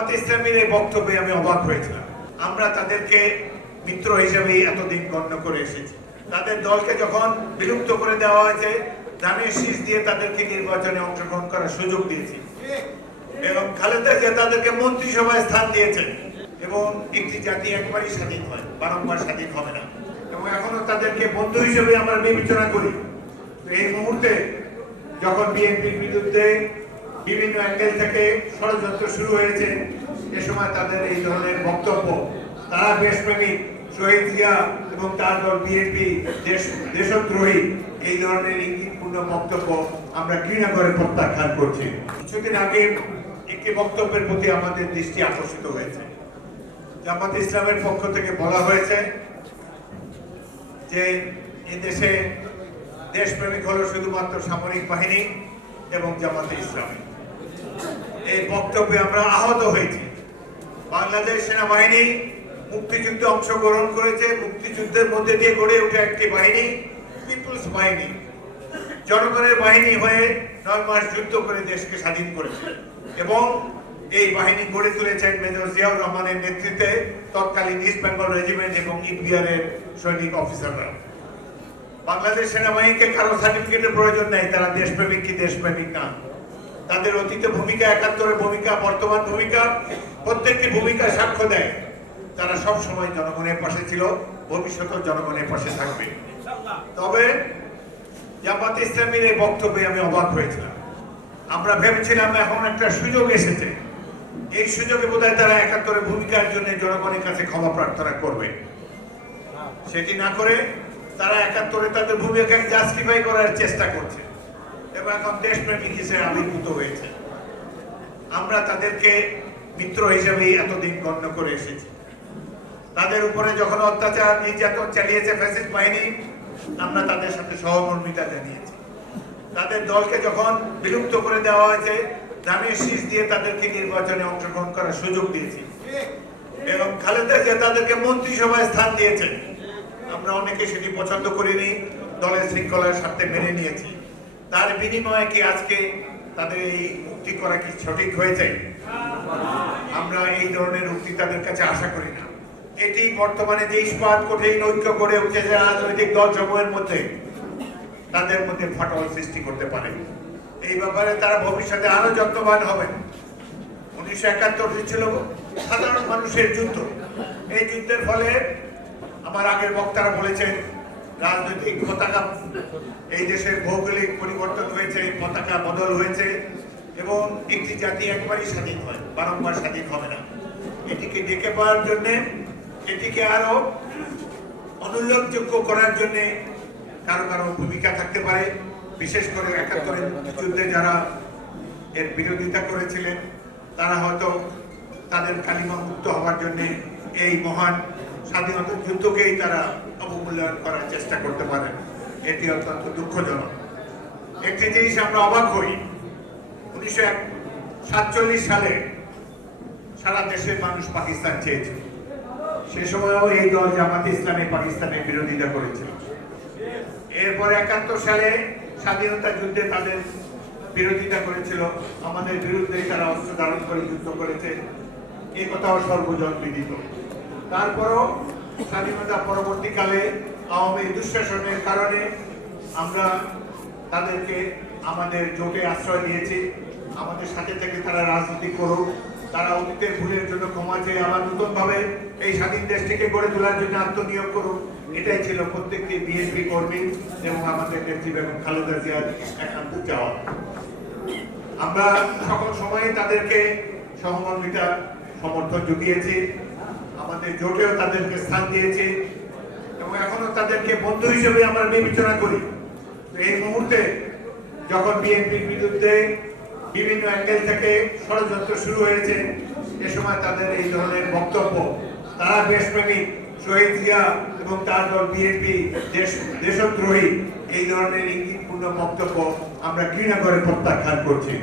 জামাত ইসলামীর এই বক্তব্যে আমি অবাক হয়েছিলাম। আমরা তাদেরকে মিত্র হিসেবে এতদিন গণ্য করে এসেছি। তাদের দলকে যখন বিলুপ্ত করে দেওয়া হয়েছে ধানের শীষ দিয়ে তাদেরকে নির্বাচনে অংশগ্রহণ করার সুযোগ দিয়েছি। এবং খালেদা জিয়া তাদেরকে মন্ত্রিসভায় স্থান দিয়েছেন এবং একটি জাতি একবারই স্বাধীন হয়, বারংবার স্বাধীন হবে না। এবং এখনও তাদেরকে বন্ধু হিসেবে আমরা বিবেচনা করি। এই মুহূর্তে যখন বিএনপির বিরুদ্ধে বিভিন্ন অ্যাঙ্গেল থেকে ষড়যন্ত্র শুরু হয়েছে। এ সময় তাদের এই ধরনের বক্তব্য। তারা দেশপ্রেমিক শহীদ জিয়া এবং তার দল বিএনপি দেশ, দেশদ্রোহী, এই ধরনের ইঙ্গিতপূর্ণ বক্তব্য আমরা ঘৃণা করে প্রত্যাখ্যান করছি। কিছুদিন আগে একটি বক্তব্যের প্রতি আমাদের দৃষ্টি আকর্ষিত হয়েছে জামাত ইসলামের পক্ষ থেকে বলা হয়েছে যে এই দেশে দেশপ্রেমিক হলো শুধুমাত্র সামরিক বাহিনী এবং জামাতে ইসলামী। এই বক্তব্যে আমরা আহত হয়েছি। বাংলাদেশ সেনাবাহিনী মুক্তিযুদ্ধে অংশগ্রহণ করেছে। মুক্তিযুদ্ধের মধ্যে দিয়ে গড়ে ওঠে একটি বাহিনী, পিপলস বাহিনী। জনগণের বাহিনী হয়ে নয় মাস যুদ্ধ করে দেশকে স্বাধীন করেছে এবং এই বাহিনী গড়ে তুলেছেন মেজর জিয়াউর রহমানের নেতৃত্বে তৎকালীন ইস্ট বেঙ্গল রেজিমেন্ট এবং ইপিআর এর সৈনিক অফিসাররা। বাংলাদেশ সেনাবাহিনীকে কারও সার্টিফিকেটের প্রয়োজন নেই, তারা দেশপ্রেমিক কি দেশপ্রেমিক না। তাদের অতীতে ভূমিকা, একাত্তরের ভূমিকা, বর্তমান ভূমিকা, প্রত্যেকটি ভূমিকা সাক্ষ্য দেয়। তারা সব সময় জনগণের পাশে ছিল, ভবিষ্যতেও জনগণের পাশে থাকবে। তবে জামাত ইসলামীর এই বক্তব্যে আমি অবাক হয়েছিলাম। আমরা ভেবেছিলাম এখন একটা সুযোগ এসেছে। এই সুযোগে বোধহয় তারা একাত্তরের ভূমিকার জন্য জনগণের কাছে ক্ষমা প্রার্থনা করবে। সেটি না করে তারা একাত্তরে তাদের ভূমিকাকে জাস্টিফাই করার চেষ্টা করছে। এবং এখন দেশপ্রেমিক হিসেবে আবির্ভূত হয়েছে। আমরা তাদেরকে মিত্র হিসেবে এতদিন গণ্য করে এসেছি। তাদের উপরে যখন অত্যাচার, নির্যাতন চালিয়েছে ফ্যাসিস্ট বাহিনী, আমরা তাদের সাথে সহমর্মিতা জানিয়েছি। তাদের দলকে যখন বিলুপ্ত করে দেওয়া হয়েছে ধানের শীষ দিয়ে তাদেরকে নির্বাচনে অংশগ্রহণ করার সুযোগ দিয়েছি। এবং খালেদা জিয়া তাদেরকে মন্ত্রিসভায় স্থান দিয়েছেন। আমরা অনেকে সেটি পছন্দ করিনি, দলের শৃঙ্খলার স্বার্থে মেনে নিয়েছি। তার বিনিময়ে কি আজকে তাদের এই মুক্তি করা কি সঠিক হয়েছে আমরা এই ধরনের উক্তি তাদের কাছে আশা করি না। এটি বর্তমানে যে ইস্পাত কঠিন ঐক্য করে উঠেছে রাজনৈতিক দল সমূহের মধ্যে, তাদের মধ্যে ফাটল সৃষ্টি করতে পারে। এই ব্যাপারে তারা ভবিষ্যতে আরও যত্নবান হবেন। উনিশশো একাত্তর ছিল সাধারণ মানুষের যুদ্ধ। এই যুদ্ধের ফলে আমার আগের বক্তারা বলেছেন রাজনৈতিক পতাকা, এই দেশের ভৌগোলিক পরিবর্তন হয়েছে পতাকা বদল হয়েছে এবং একটি জাতি একবারই স্বাধীন হয়, বারংবার স্বাধীন হবে না। এটিকে ডেকে পাওয়ার জন্য, এটিকে আরও অনুল্লেখযোগ্য করার জন্য কারও কারও ভূমিকা থাকতে পারে। বিশেষ করে একাত্তরের যুদ্ধে যারা এর বিরোধিতা করেছিলেন, তারা হয়তো তাদের কালিমা মুক্ত হওয়ার জন্য এই মহান স্বাধীনতা যুদ্ধকেই তারা অবমূল্যায়ন করার চেষ্টা করতে পারেন এটি অত্যন্ত দুঃখজনক। একটি জিনিস আমরা অবাক হই, উনিশশো সাতচল্লিশ সালে সারা দেশের মানুষ পাকিস্তান চেয়েছিল। সে সময়ও এই দল জামাত ইসলামী পাকিস্তানের বিরোধিতা করেছিল। এরপর একাত্তর সালে স্বাধীনতা যুদ্ধে তাদের বিরোধিতা করেছিল। আমাদের বিরুদ্ধে তারা অস্ত্র ধারণ করে যুদ্ধ করেছে। এই কথাও সর্বজন বিদিত। তারপরও স্বাধীনতা পরবর্তীকালে আওয়ামী দুঃশাসনের কারণে আমরা তাদেরকে আমাদের জোটে আশ্রয় দিয়েছি আমাদের সাথে থেকে তারা রাজনীতি করুক। তারা অতীতের ভুলের জন্য ক্ষমা চেয়ে আবার নতুন ভাবে এই স্বাধীন দেশটিকে গড়ে তোলার জন্য আত্মনিয়োগ করুক। এটাই ছিল প্রত্যেকটি বিএনপি কর্মী এবং আমাদের নেত্রী বেগম খালেদা জিয়ার একান্ত চাওয়া। আমরা সকল সময়ে তাদেরকে সহমর্মিতা সমর্থন জুগিয়েছি। আমাদের জোটেও তাদেরকে স্থান দিয়েছে এবং এখনও তাদেরকে বন্ধু হিসেবে আমরা বিবেচনা করি। এই মুহূর্তে যখন বিএনপির বিরুদ্ধে বিভিন্ন অ্যাঙ্গেল থেকে ষড়যন্ত্র শুরু হয়েছে, এ সময় তাদের এই ধরনের বক্তব্য, তারা দেশপ্রেমিক শহীদ জিয়া এবং তার দল বিএনপি, দেশ দেশদ্রোহী, এই ধরনের ইঙ্গিতপূর্ণ বক্তব্য আমরা ঘৃণা করে প্রত্যাখ্যান করছি।